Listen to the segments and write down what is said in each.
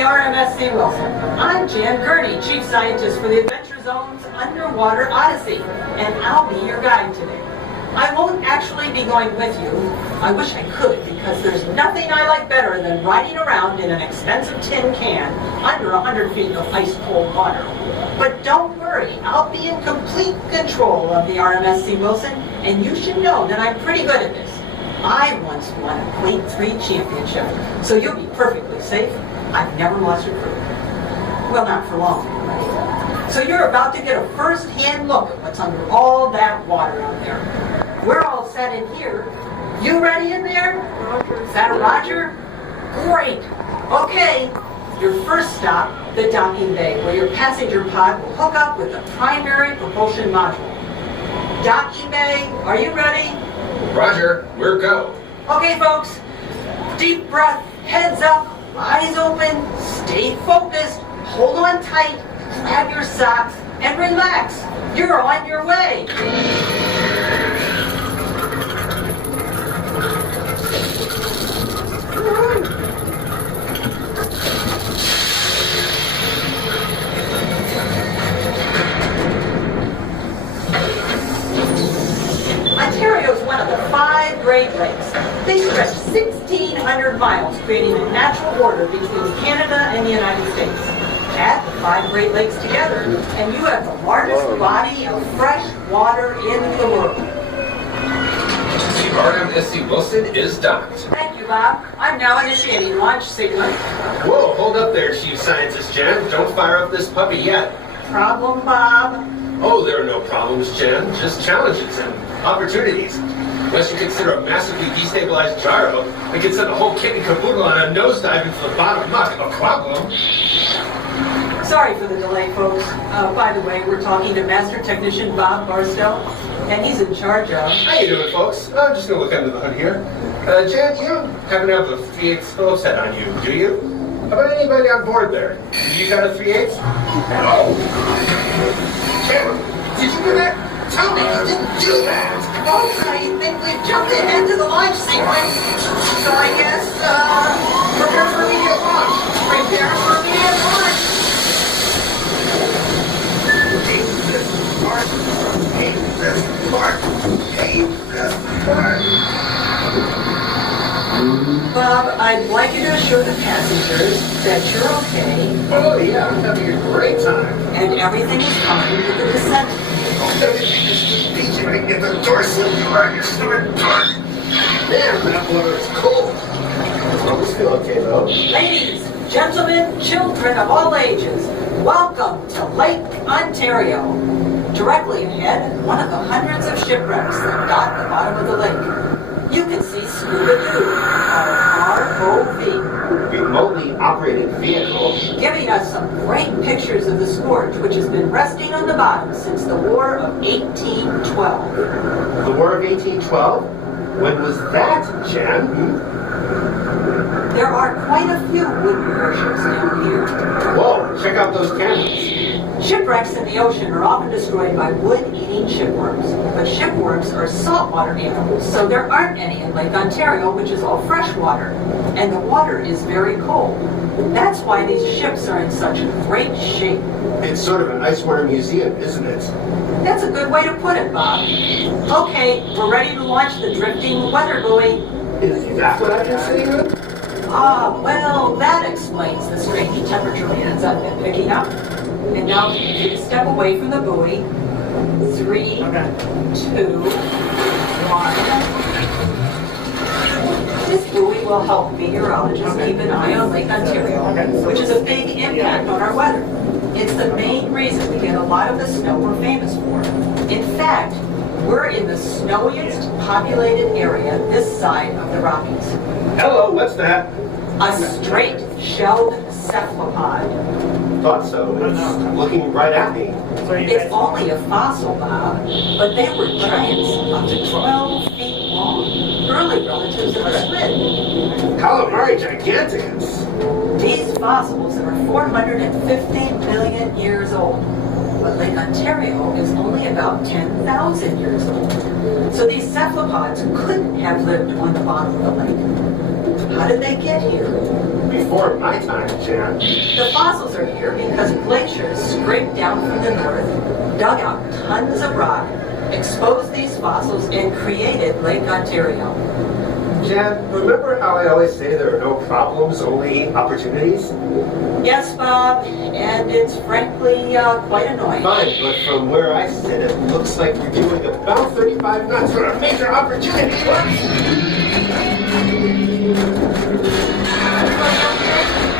the RMSC Wilson. I'm Jan Gurney, Chief Scientist for the Adventure Zone's Underwater Odyssey, and I'll be your guide today. I won't actually be going with you. I wish I could, because there's nothing I like better than riding around in an expensive tin can under 100 feet of ice-cold water. But don't worry, I'll be in complete control of the RMSC Wilson, and you should know that I'm pretty good at this. I once won a Clean 3 championship, so you'll be perfectly safe. I've never lost a crew. Well, not for long. So you're about to get a first-hand look at what's under all that water out there. We're all set in here. You ready in there? Is that a Roger? Great. Okay. Your first stop, the docking bay, where your passenger pod will hook up with the primary propulsion module. Docking bay, are you ready? Roger, we're go. Okay, folks. Deep breath, heads up, eyes open, stay focused, hold on tight, grab your socks, and relax. You're on your way. Ontario is one of the 5 Great Lakes. They stretch 1,600 miles, creating a natural border between Canada and the United States. Add the 5 Great Lakes together, and you have the largest body of fresh water in the world. The RMSC Wilson is docked. Thank you, Bob. I'm now initiating launch sequence. Whoa, hold up there, Chief Scientist Jan. Don't fire up this puppy yet. Problem, Bob? Oh, there are no problems, Jan. Just challenges and opportunities. Unless you consider a massively destabilized gyro, we can send a whole kit and caboodle on a nosedive into the bottom muck. A problem. Sorry for the delay, folks. By the way, we're talking to Master Technician Bob Barstow, and he's in charge of... How you doing, folks? I'm just going to look under the hood here. Jan, you don't happen to have a 3/8 Phillips head on you, do you? How about anybody on board there? You got a 3/8? No. Jan, did you do that? Tell me you didn't do that! Oh, I think we've jumped ahead to the launch sequence. So I guess, prepare for immediate launch! prepare for immediate launch. Hate this part! Hate this part! Hate this part! Bob, I'd like you to assure the passengers that you're okay. Oh yeah, I'm having a great time. And everything is fine with the descent. Everything is just peachy right near the door, so you are your stupid door. Man, that water is cold. I still okay though. Ladies, gentlemen, children of all ages, welcome to Lake Ontario. Directly ahead, one of the hundreds of shipwrecks that dot the bottom of the lake. You can see Scuba Doo, our ROV. Remotely operated vehicle. Giving us some great pictures of the Scourge, which has been resting on the bottom since the War of 1812. The War of 1812? When was that, Jan? There are quite a few wooden warships down here. Whoa, check out those cannons. Shipwrecks in the ocean are often destroyed by wood-eating shipworms, but shipworms are saltwater animals, so there aren't any in Lake Ontario, which is all freshwater, and the water is very cold. That's why these ships are in such great shape. It's sort of an ice water museum, isn't it? That's a good way to put it, Bob. Okay, we're ready to launch the drifting weather buoy. Is that what I've been saying? Well, that explains the strange temperature readings I've been picking up. And now take a step away from the buoy. 3, 2, 1. This buoy will help meteorologists keep an eye on Lake Ontario, which is a big impact on our weather. It's the main reason we get a lot of the snow we're famous for. In fact, we're in the snowiest populated area this side of the Rockies. Hello, what's that? A straight-shelled cephalopod. Thought so. It's looking right at me. It's only a fossil, Bob, but they were giants up to 12 feet long, early relatives of the squid. Calamari giganticus. These fossils are 450 million years old, but Lake Ontario is only about 10,000 years old. So So these cephalopods couldn't have lived on the bottom of the lake. How did they get here? Before my time, Jan. The fossils are here because glaciers scraped down from the north, dug out tons of rock, exposed these fossils, and created Lake Ontario. Jan, remember how I always say there are no problems, only opportunities? Yes, Bob, and it's frankly quite annoying. Fine, but from where I sit, it looks like we're doing about 35 knots for a major opportunity.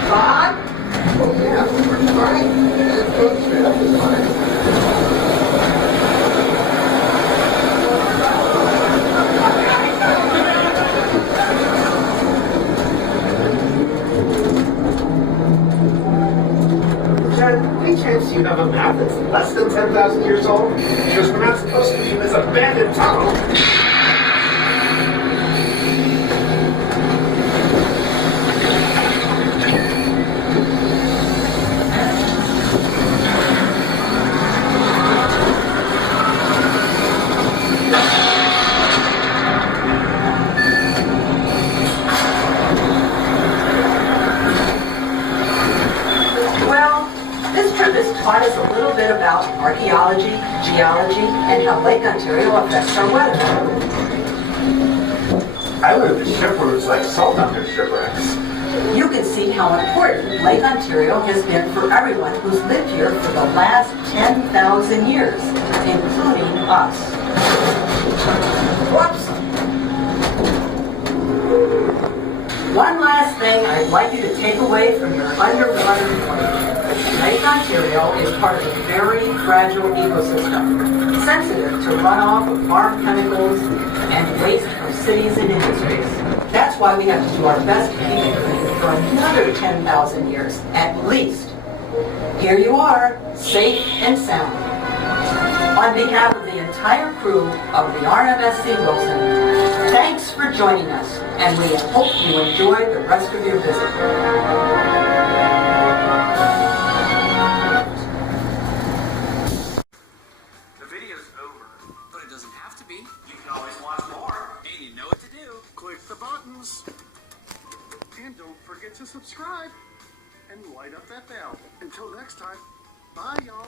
Bob? Oh, yeah, we're fine. That's fine. Any chance you have a map that's less than 10,000 years old? Because we're not supposed to be in this abandoned tunnel. Taught us a little bit about archaeology, geology, and how Lake Ontario affects our weather. I learned that shipwrecks like salt under shipwrecks. You can see how important Lake Ontario has been for everyone who's lived here for the last 10,000 years, including us. Whoops! One last thing I'd like you to take away from your underwater voyage. Lake Ontario is part of a very fragile ecosystem, sensitive to runoff of farm chemicals and waste from cities and industries. That's why we have to do our best to keep it clean for another 10,000 years, at least. Here you are, safe and sound. On behalf of the entire crew of the RMSC Wilson, thanks for joining us, and we hope you enjoy the rest of your visit. Click the buttons. And don't forget to subscribe and light up that bell. Until next time, bye y'all.